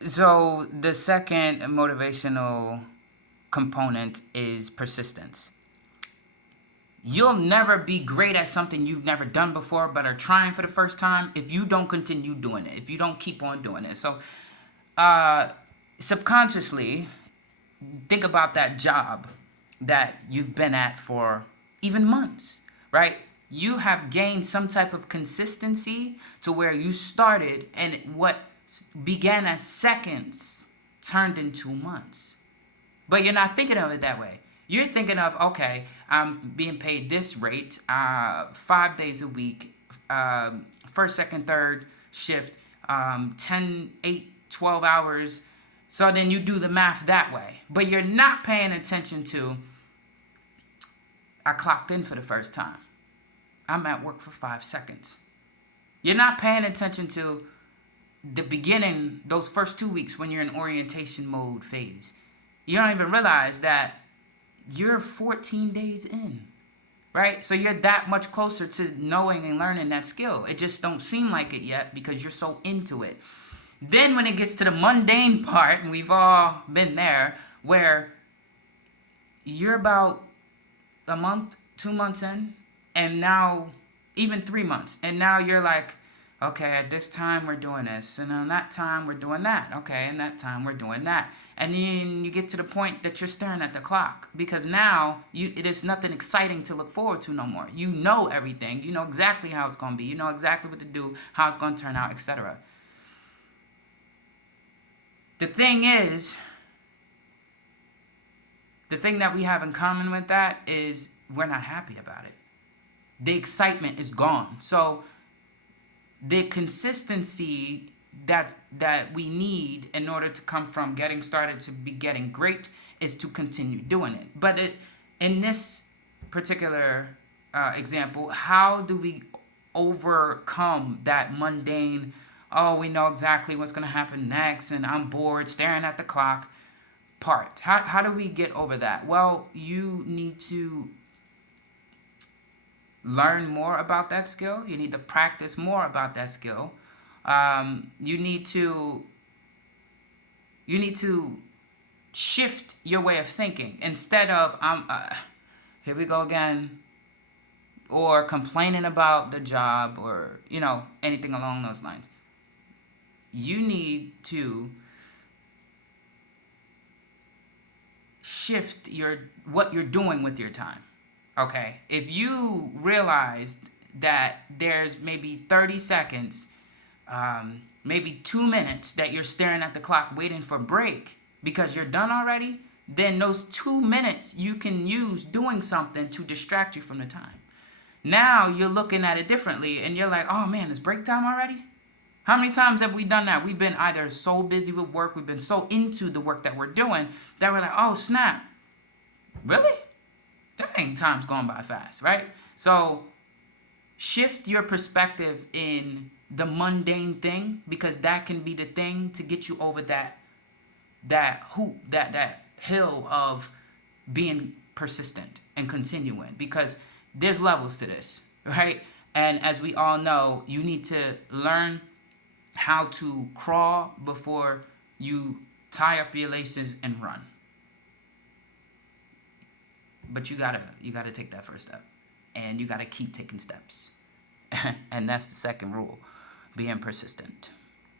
So the second motivational component is persistence. You'll never be great at something you've never done before but are trying for the first time if you don't continue doing it, if you don't keep on doing it. So, uh, subconsciously, think about that job that you've been at for even months, right? You have gained some type of consistency to where you started and what began as seconds turned into months. But you're not thinking of it that way. You're thinking of, okay, I'm being paid this rate, 5 days a week, first, second, third shift, 10, 8, 12 hours. So then you do the math that way. But you're not paying attention to, I clocked in for the first time. I'm at work for 5 seconds. You're not paying attention to the beginning, those first 2 weeks when you're in orientation mode phase. You don't even realize that you're 14 days in, right? So you're that much closer to knowing and learning that skill. It just don't seem like it yet because you're so into it. Then when it gets to the mundane part, and we've all been there, where you're about a month, 2 months in, and now even 3 months, and now you're like, okay, at this time we're doing this, and on that time we're doing that, okay, and that time we're doing that. And then you get to the point that you're staring at the clock because now it is nothing exciting to look forward to no more. You know everything. You know exactly how it's going to be. You know exactly what to do, how it's going to turn out, etc. The thing is, the thing that we have in common with that is we're not happy about it. The excitement is gone. So the consistency that we need in order to come from getting started to be getting great is to continue doing it. But in this particular example, how do we overcome that mundane, oh, we know exactly what's going to happen next and I'm bored staring at the clock part? How do we get over that? Well, you need to learn more about that skill. You need to practice more about that skill. You need to shift your way of thinking instead of here we go again, or complaining about the job, or anything along those lines. You need to shift what you're doing with your time. Okay, if you realized that there's maybe 30 seconds, maybe 2 minutes that you're staring at the clock waiting for break because you're done already, then those 2 minutes you can use doing something to distract you from the time. Now you're looking at it differently and you're like, oh man, it's break time already? How many times have we done that? We've been either so busy with work, we've been so into the work that we're doing that we're like, oh snap, really? Dang, time's going by fast, right? So shift your perspective in the mundane thing because that can be the thing to get you over that hill of being persistent and continuing, because there's levels to this, right? And as we all know, you need to learn how to crawl before you tie up your laces and run. But you gotta take that first step, and you gotta keep taking steps. And that's the second rule: being persistent.